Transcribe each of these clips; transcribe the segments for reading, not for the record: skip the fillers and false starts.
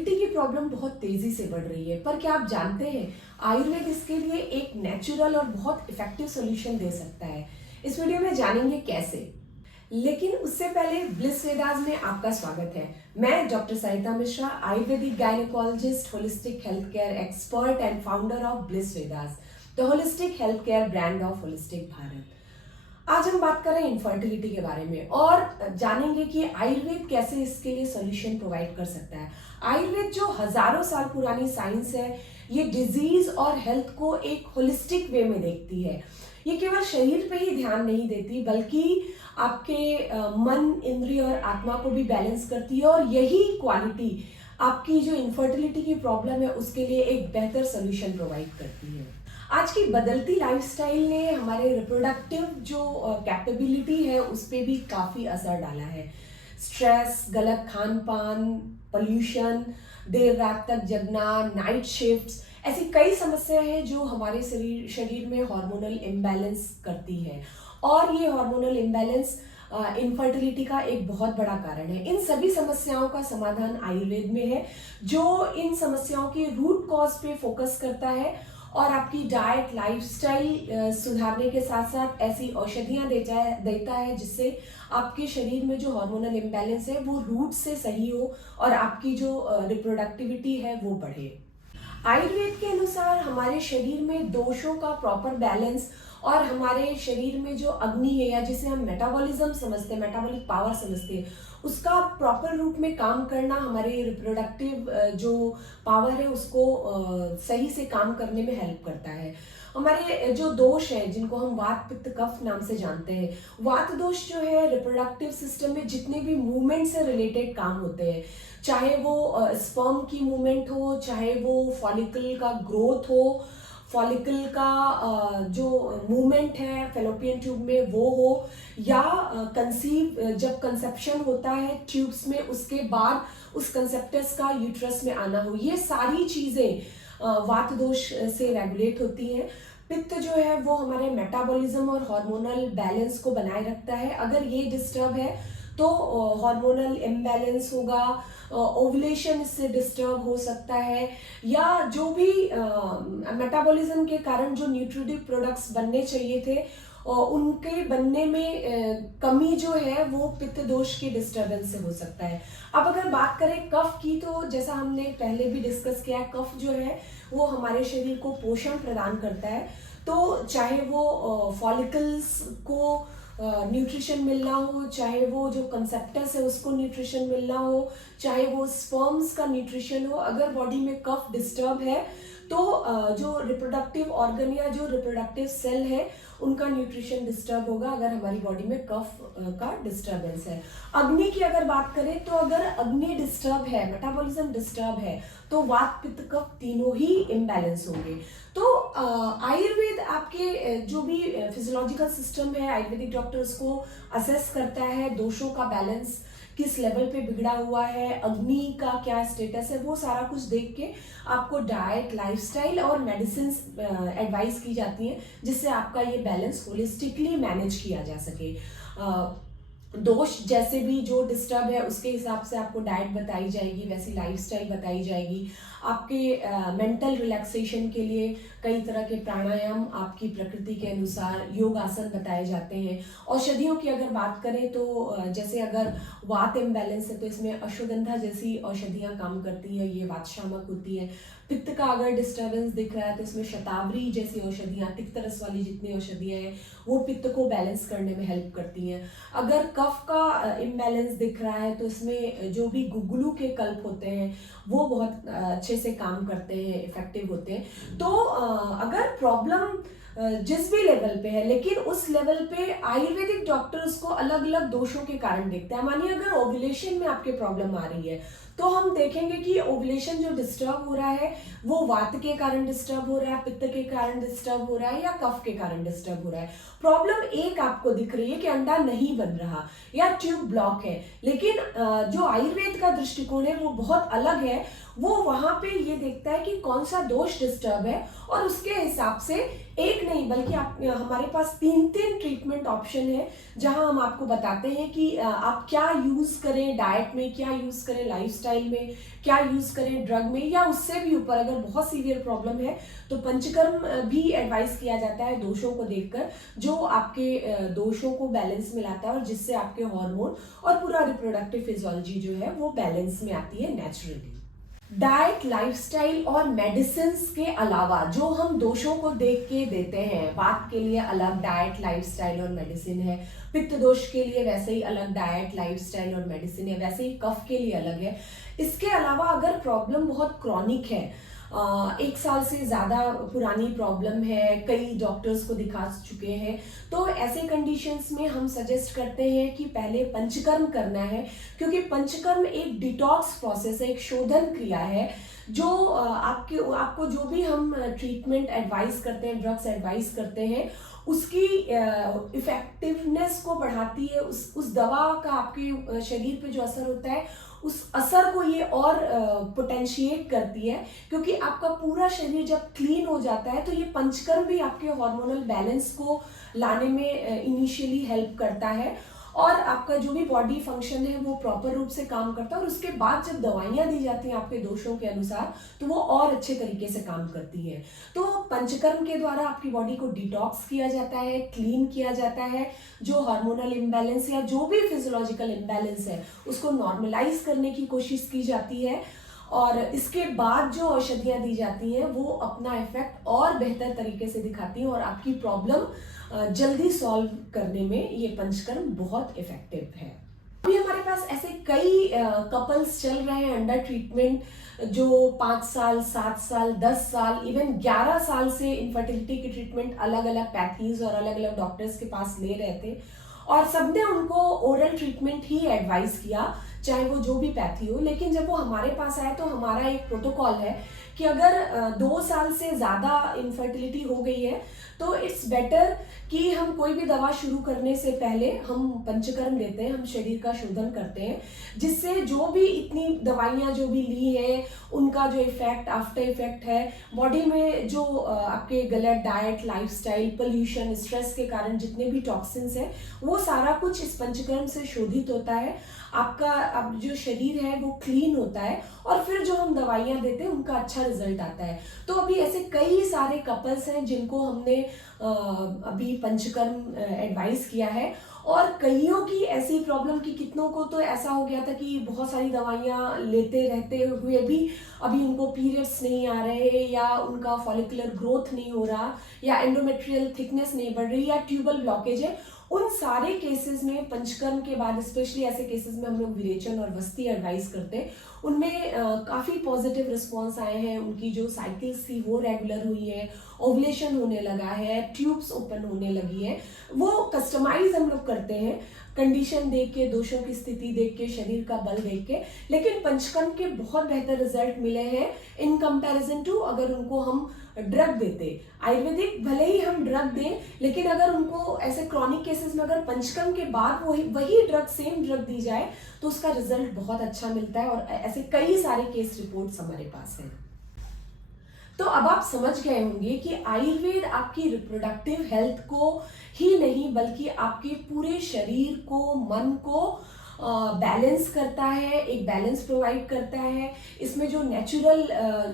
Fertility की problem बहुत तेजी से बढ़ रही है, पर क्या आप जानते हैं आयुर्वेद इसके लिए एक नेचुरल और बहुत इफेक्टिव सॉल्यूशन दे सकता है। इस वीडियो में जानेंगे कैसे। लेकिन उससे पहले ब्लिस वेदास में आपका स्वागत है। मैं doctor Sarita Mishra, Ayurvedic gynaecologist, holistic health care expert and founder of bliss Vedas, the holistic health care brand of holistic Bharat. आज हम बात कर रहे हैं इनफर्टिलिटी के बारे में और जानेंगे कि आयुर्वेद कैसे इसके लिए सॉल्यूशन प्रोवाइड कर सकता है। आयुर्वेद जो हजारों साल पुरानी साइंस है, ये डिजीज और हेल्थ को एक होलिस्टिक वे में देखती है। ये केवल शरीर पे ही ध्यान नहीं देती, बल्कि आपके मन, इंद्रिय और आत्मा को भी बैलेंस करती है, और यही क्वालिटी आपकी जो इनफर्टिलिटी की प्रॉब्लम है उसके लिए एक बेहतर सोल्यूशन प्रोवाइड करती है। आज की बदलती लाइफस्टाइल ने हमारे रिप्रोडक्टिव जो कैपेबिलिटी है उस पर भी काफ़ी असर डाला है। स्ट्रेस, गलत खान पान, पोल्यूशन, देर रात तक जगना, नाइट शिफ्ट्स, ऐसी कई समस्याएं हैं जो हमारे शरीर में हार्मोनल इम्बैलेंस करती है, और ये हार्मोनल इम्बैलेंस इनफर्टिलिटी का एक बहुत बड़ा कारण है। इन सभी समस्याओं का समाधान आयुर्वेद में है, जो इन समस्याओं के रूट कॉज पे फोकस करता है और आपकी डाइट, लाइफस्टाइल सुधारने के साथ साथ ऐसी औषधियां देता है जिससे आपके शरीर में जो हार्मोनल इम्बैलेंस है वो रूट से सही हो और आपकी जो रिप्रोडक्टिविटी है वो बढ़े। आयुर्वेद के अनुसार हमारे शरीर में दोषों का प्रॉपर बैलेंस और हमारे शरीर में जो अग्नि है, या जिसे हम मेटाबॉलिज्म समझते हैं, मेटाबॉलिक पावर समझते हैं, उसका प्रॉपर रूप में काम करना हमारे रिप्रोडक्टिव जो पावर है उसको सही से काम करने में हेल्प करता है। हमारे जो दोष है जिनको हम वात, पित्त, कफ नाम से जानते हैं, वात दोष जो है रिप्रोडक्टिव सिस्टम में जितने भी मूवमेंट से रिलेटेड काम होते हैं, चाहे वो स्पर्म की मूवमेंट हो, चाहे वो फॉलिकल का ग्रोथ हो, फॉलिकल का जो मूवमेंट है फेलोपियन ट्यूब में वो हो, या जब कंसेप्शन होता है ट्यूब्स में, उसके बाद उस कंसेप्टस का यूट्रस में आना हो, ये सारी चीज़ें वात दोष से रेगुलेट होती हैं। पित्त जो है वो हमारे मेटाबॉलिज्म और हार्मोनल बैलेंस को बनाए रखता है। अगर ये डिस्टर्ब है तो हार्मोनल इम्बैलेंस होगा, ओवुलेशन इससे डिस्टर्ब हो सकता है, या जो भी मेटाबॉलिज्म के कारण जो न्यूट्रिटिव प्रोडक्ट्स बनने चाहिए थे उनके बनने में कमी जो है वो पित्त दोष के डिस्टर्बेंस से हो सकता है। अब अगर बात करें कफ की, तो जैसा हमने पहले भी डिस्कस किया, कफ जो है वो हमारे शरीर को पोषण प्रदान करता है। तो चाहे वो फॉलिकल्स को न्यूट्रिशन मिलना हो, चाहे वो जो कंसेप्टस है उसको न्यूट्रिशन मिलना हो, चाहे वो स्पर्म्स का न्यूट्रिशन हो, अगर बॉडी में कफ डिस्टर्ब है तो जो रिप्रोडक्टिव ऑर्गन या जो रिप्रोडक्टिव सेल है उनका न्यूट्रिशन डिस्टर्ब होगा अगर हमारी बॉडी में कफ का डिस्टर्बेंस है। अग्नि की अगर बात करें तो अगर अग्नि डिस्टर्ब है, मेटाबॉलिज्म डिस्टर्ब है, तो वात, पित्त, कफ तीनों ही इम्बैलेंस होंगे। तो आयुर्वेद आपके जो भी फिजियोलॉजिकल सिस्टम है, आयुर्वेदिक डॉक्टर उसको असेस करता है, दोषों का बैलेंस किस लेवल पे बिगड़ा हुआ है, अग्नि का क्या स्टेटस है, वो सारा कुछ देख के आपको डाइट, लाइफस्टाइल और मेडिसिन एडवाइस की जाती हैं जिससे आपका ये बैलेंस होलिस्टिकली मैनेज किया जा सके। दोष जैसे भी जो डिस्टर्ब है उसके हिसाब से आपको डाइट बताई जाएगी, वैसी लाइफस्टाइल बताई जाएगी। आपके मेंटल रिलैक्सेशन के लिए कई तरह के प्राणायाम आपकी प्रकृति के अनुसार, योग आसन बताए जाते हैं। औषधियों की अगर बात करें तो जैसे अगर वात इम्बैलेंस है तो इसमें अश्वगंधा जैसी औषधियाँ काम करती हैं, ये वात शामक होती है। पित्त का अगर डिस्टर्बेंस दिख रहा है तो इसमें शतावरी जैसी औषधियाँ, तिक्त रस वाली जितनी औषधियाँ हैं वो पित्त को बैलेंस करने में हेल्प करती हैं। अगर कफ का इम्बैलेंस दिख रहा है तो इसमें जो भी गुगलू के कल्प होते हैं वो बहुत अच्छे से काम करते हैं, इफेक्टिव होते हैं। तो अगर प्रॉब्लम जिस भी लेवल पे है, लेकिन उस लेवल पे आयुर्वेदिक डॉक्टर उसको अलग अलग दोषों के कारण देखते हैं। मानिए अगर ओव्यूलेशन में आपके प्रॉब्लम आ रही है तो हम देखेंगे कि ओव्यूलेशन जो डिस्टर्ब हो रहा है वो वात के कारण डिस्टर्ब हो रहा है, पित्त के कारण डिस्टर्ब हो रहा है, या कफ के कारण डिस्टर्ब हो रहा है। प्रॉब्लम एक आपको दिख रही है कि अंडा नहीं बन रहा या ट्यूब ब्लॉक है, लेकिन जो आयुर्वेद का दृष्टिकोण है वो बहुत अलग है। वो वहां पे ये देखता है कि कौन सा दोष डिस्टर्ब है और उसके हिसाब से एक नहीं बल्कि हमारे पास 3 ट्रीटमेंट ऑप्शन है, जहां हम आपको बताते हैं कि आप क्या यूज करें डाइट में, क्या यूज करें लाइफस्टाइल में, क्या यूज करें ड्रग में, या उससे भी ऊपर अगर बहुत सीवियर प्रॉब्लम है तो पंचकर्म भी एडवाइस किया जाता है दोषों को देखकर, जो आपके दोषों को बैलेंस में लाता है और जिससे आपके हार्मोन और पूरा रिप्रोडक्टिव फिजियोलॉजी जो है वो बैलेंस में आती है नेचुरली। डाइट, लाइफस्टाइल और मेडिसिन के अलावा जो हम दोषों को देख के देते हैं, वात के लिए अलग डाइट, लाइफस्टाइल और मेडिसिन है, पित्त दोष के लिए वैसे ही अलग डाइट, लाइफस्टाइल और मेडिसिन है, वैसे ही कफ के लिए अलग है। इसके अलावा अगर प्रॉब्लम बहुत क्रॉनिक है, 1 साल से ज़्यादा पुरानी प्रॉब्लम है, कई डॉक्टर्स को दिखा चुके हैं, तो ऐसे कंडीशंस में हम सजेस्ट करते हैं कि पहले पंचकर्म करना है, क्योंकि पंचकर्म एक डिटॉक्स प्रोसेस है, एक शोधन क्रिया है, जो आपको जो भी हम ट्रीटमेंट एडवाइस करते हैं, ड्रग्स एडवाइस करते हैं, उसकी इफेक्टिवनेस को बढ़ाती है। उस दवा का आपके शरीर पे जो असर होता है, उस असर को ये और पोटेंशिएट करती है, क्योंकि आपका पूरा शरीर जब क्लीन हो जाता है तो ये पंचकर्म भी आपके हार्मोनल बैलेंस को लाने में इनिशियली हेल्प करता है और आपका जो भी बॉडी फंक्शन है वो प्रॉपर रूप से काम करता है। और उसके बाद जब दवाइयाँ दी जाती हैं आपके दोषों के अनुसार, तो वो और अच्छे तरीके से काम करती है। तो पंचकर्म के द्वारा आपकी बॉडी को डिटॉक्स किया जाता है, क्लीन किया जाता है, जो हार्मोनल इम्बैलेंस या जो भी फिजियोलॉजिकल इम्बैलेंस है उसको नॉर्मलाइज करने की कोशिश की जाती है, और इसके बाद जो औषधियाँ दी जाती हैं वो अपना इफेक्ट और बेहतर तरीके से दिखाती हैं और आपकी प्रॉब्लम जल्दी सॉल्व करने में ये पंचकर्म बहुत इफेक्टिव है। अभी हमारे पास ऐसे कई कपल्स चल रहे हैं अंडर ट्रीटमेंट, जो 5 साल, 7 साल, 10 साल, इवन 11 साल से इनफर्टिलिटी की ट्रीटमेंट अलग अलग पैथीज और अलग अलग डॉक्टर्स के पास ले रहे थे, और सबने उनको ओरल ट्रीटमेंट ही एडवाइस किया, चाहे वो जो भी पैथी हो। लेकिन जब वो हमारे पास आए तो हमारा एक प्रोटोकॉल है कि अगर 2 साल से ज़्यादा इनफर्टिलिटी हो गई है तो इट्स बेटर कि हम कोई भी दवा शुरू करने से पहले हम पंचकर्म देते हैं, हम शरीर का शोधन करते हैं, जिससे जो भी इतनी दवाइयाँ जो भी ली हैं उनका जो इफेक्ट, आफ्टर इफेक्ट है बॉडी में, जो आपके गलत डाइट, लाइफस्टाइल, पोल्यूशन, स्ट्रेस के कारण जितने भी टॉक्सिन्स हैं, वो सारा कुछ इस पंचकर्म से शोधित होता है। आपका अब जो शरीर है वो क्लीन होता है और फिर जो हम दवाइयाँ देते हैं उनका अच्छा रिजल्ट आता है। तो अभी ऐसे कई सारे कपल्स हैं जिनको हमने अभी पंचकर्म एडवाइस किया है, और कईयों की ऐसी प्रॉब्लम की, कितनों को तो ऐसा हो गया था कि बहुत सारी दवाइयाँ लेते रहते हुए भी अभी उनको पीरियड्स नहीं आ रहे, या उनका फॉलिकुलर ग्रोथ नहीं हो रहा, या एंडोमेट्रियल थिकनेस नहीं बढ़ रही, या ट्यूबल ब्लॉकेज है। उन सारे केसेस में पंचकर्म के बाद, स्पेशली ऐसे केसेस में हम लोग विरेचन और वस्ती एडवाइस करते हैं, उनमें काफ़ी पॉजिटिव रिस्पॉन्स आए हैं। उनकी जो साइकिल्स थी वो रेगुलर हुई है, ओवुलेशन होने लगा है, ट्यूब्स ओपन होने लगी है। वो कस्टमाइज हम लोग करते हैं, कंडीशन देख के, दोषों की स्थिति देख के, शरीर का बल देख के। लेकिन पंचकर्म के बहुत बेहतर रिजल्ट मिले हैं इन कंपैरिजन टू अगर उनको हम ड्रग देते। आयुर्वेदिक भले ही हम ड्रग दें, लेकिन अगर उनको ऐसे क्रॉनिक केसेस में अगर पंचकर्म के बाद वही ड्रग, सेम ड्रग दी जाए तो उसका रिजल्ट बहुत अच्छा मिलता है, और ऐसे कई सारे केस रिपोर्ट्स हमारे पास हैं। तो अब आप समझ गए होंगे कि आयुर्वेद आपकी रिप्रोडक्टिव हेल्थ को ही नहीं बल्कि आपके पूरे शरीर को, मन को बैलेंस करता है, एक बैलेंस प्रोवाइड करता है। इसमें जो नेचुरल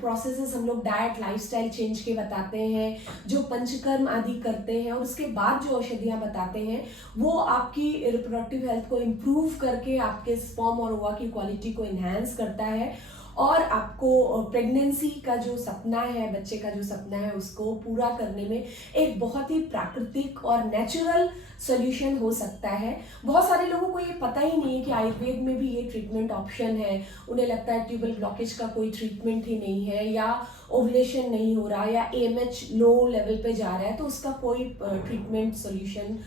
प्रोसेसेस हम लोग डाइट, लाइफस्टाइल चेंज के बताते हैं, जो पंचकर्म आदि करते हैं, और उसके बाद जो औषधियाँ बताते हैं, वो आपकी रिप्रोडक्टिव हेल्थ को इम्प्रूव करके आपके स्पर्म और ओवा की क्वालिटी को इन्हांस करता है, और आपको प्रेगनेंसी का जो सपना है, बच्चे का जो सपना है, उसको पूरा करने में एक बहुत ही प्राकृतिक और नेचुरल सॉल्यूशन हो सकता है। बहुत सारे लोगों को ये पता ही नहीं है कि आयुर्वेद में भी ये ट्रीटमेंट ऑप्शन है। उन्हें लगता है ट्यूबल ब्लॉकेज का कोई ट्रीटमेंट ही नहीं है, या ओवुलेशन नहीं हो रहा, या AMH लो लेवल पे जा रहा है तो उसका कोई ट्रीटमेंट सॉल्यूशन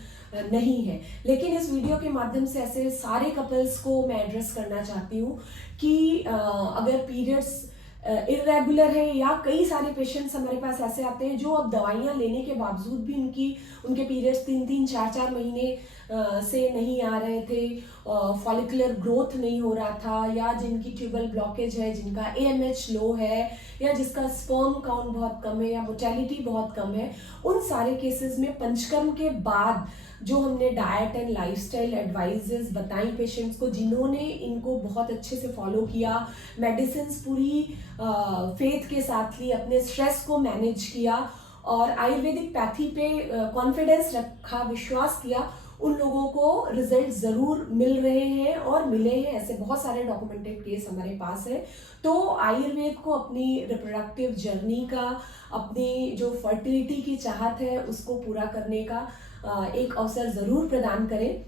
नहीं है। लेकिन इस वीडियो के माध्यम से ऐसे सारे कपल्स को मैं एड्रेस करना चाहती हूँ कि अगर पीरियड्स इरेगुलर है, या कई सारे पेशेंट्स हमारे पास ऐसे आते हैं जो अब दवाइयाँ लेने के बावजूद भी उनके पीरियड्स 3-3, 4-4 महीने से नहीं आ रहे थे, फॉलिकुलर ग्रोथ नहीं हो रहा था, या जिनकी ट्यूबल ब्लॉकेज है, जिनका AMH लो है, या जिसका स्पर्म काउंट बहुत कम है, या मोटेलिटी बहुत कम है, उन सारे केसेस में पंचकर्म के बाद जो हमने डाइट एंड लाइफस्टाइल एडवाइजेस बताई पेशेंट्स को, जिन्होंने इनको बहुत अच्छे से फॉलो किया, मेडिसिन पूरी फेथ के साथ ली, अपने स्ट्रेस को मैनेज किया और आयुर्वेदिक पैथी पे कॉन्फिडेंस रखा, विश्वास किया, उन लोगों को रिजल्ट ज़रूर मिल रहे हैं और मिले हैं। ऐसे बहुत सारे डॉक्यूमेंटेड केस हमारे पास है। तो आयुर्वेद को अपनी रिप्रोडक्टिव जर्नी का, अपनी जो फर्टिलिटी की चाहत है उसको पूरा करने का एक अवसर ज़रूर प्रदान करें।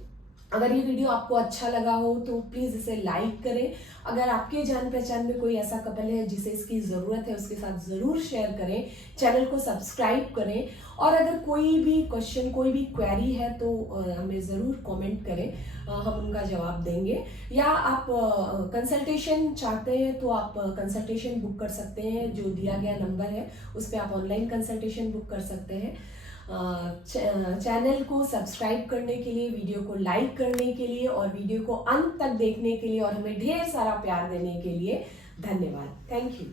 अगर ये वीडियो आपको अच्छा लगा हो तो प्लीज़ इसे लाइक करें। अगर आपके जान पहचान में कोई ऐसा कपल है जिसे इसकी ज़रूरत है, उसके साथ ज़रूर शेयर करें, चैनल को सब्सक्राइब करें, और अगर कोई भी क्वेश्चन, कोई भी क्वेरी है तो हमें ज़रूर कमेंट करें, हम उनका जवाब देंगे। या आप कंसल्टेशन चाहते हैं तो आप कंसल्टेशन बुक कर सकते हैं, जो दिया गया नंबर है उस पर आप ऑनलाइन कंसल्टेशन बुक कर सकते हैं। चैनल को सब्सक्राइब करने के लिए, वीडियो को लाइक करने के लिए और वीडियो को अंत तक देखने के लिए और हमें ढेर सारा प्यार देने के लिए धन्यवाद। Thank you.